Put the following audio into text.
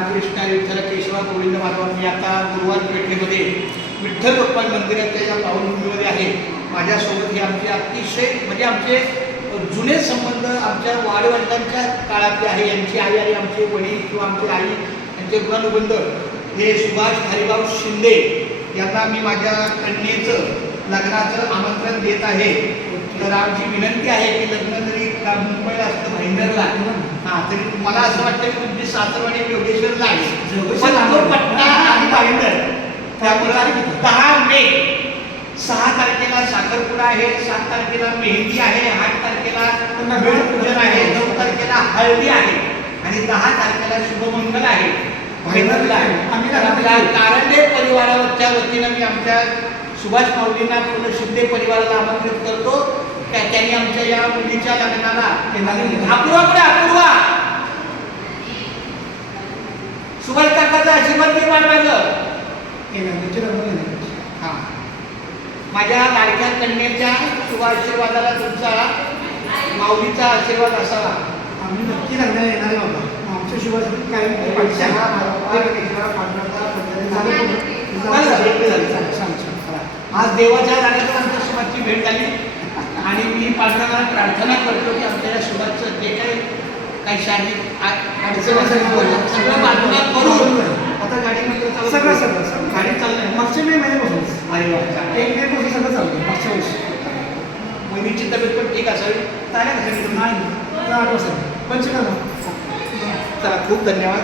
रामकृष्ण विठ्ठल केशवा गोविंद माधव. मी आता गुरुवार पेठेमध्ये विठ्ठल गोपाल मंदिराच्या या पावनभूमीमध्ये आहे. माझ्यासोबत हे आमचे अतिशय म्हणजे आमचे जुने संबंध आमच्या वाडवडिलांच्या काळातले आहे. यांची आई आणि आमचे वडील किंवा आमची आई यांचे ऋणानुबंध हे सुभाष हरिभाऊ शिंदे यांना मी माझ्या कन्येचं लग्नाचं आमंत्रण देत आहे. तर आमची विनंती आहे की लग्न जरी मुंबईला असतं भाईंदरला तरी मला असं वाटतं की तुमची सासरवाडी योगेश्वरला आहे पण तो पटना आणि भाईंदर त्यामुळे 10 मे 6 तारखेला साखरपुडा आहे, 7 तारखेला मेहंदी आहे, 8 तारखेला वेळपूजन आहे, 9 तारखेला हळदी आहे आणि 10 तारखेला शुभमंगल आहे भाईंदरला आहे. आम्ही कारंडे परिवाराच्या वतीनं मी आमच्या सुभाष माऊलींना पूर्ण शिंदे परिवाराला आमंत्रित करतो. त्यांनी आमच्या या मुलीच्या लग्नाला अपूर्वा सुभाष काकाचा आशीर्वाद घे मानवाचं. हां माझ्या लाडक्या कन्येच्या शुभ आशीर्वादाला तुमचा माऊलीचा आशीर्वाद असावा. आम्ही नक्की लग्नाला येणार बाबा. आमच्या शिवाजी काही आज देवाच्या जाण्याचं आमच्या सुभाषची भेट झाली आणि मी पांडुरंगाला प्रार्थना करतो की आमच्या या सुभाषचं जे काही शारीरिक अडचण असेल सगळं बाजूला करून आता गाडीमध्ये सगळं गाडी चाललंय मागच्या मे महिन्यापासून. अरे वा 1 मे पासून सगळं चालतं. मागच्या वर्षी बहिणीची तब्येत पण ठीक असावी. चालेल नाही 8 वाजता पंचनामा. चला खूप धन्यवाद.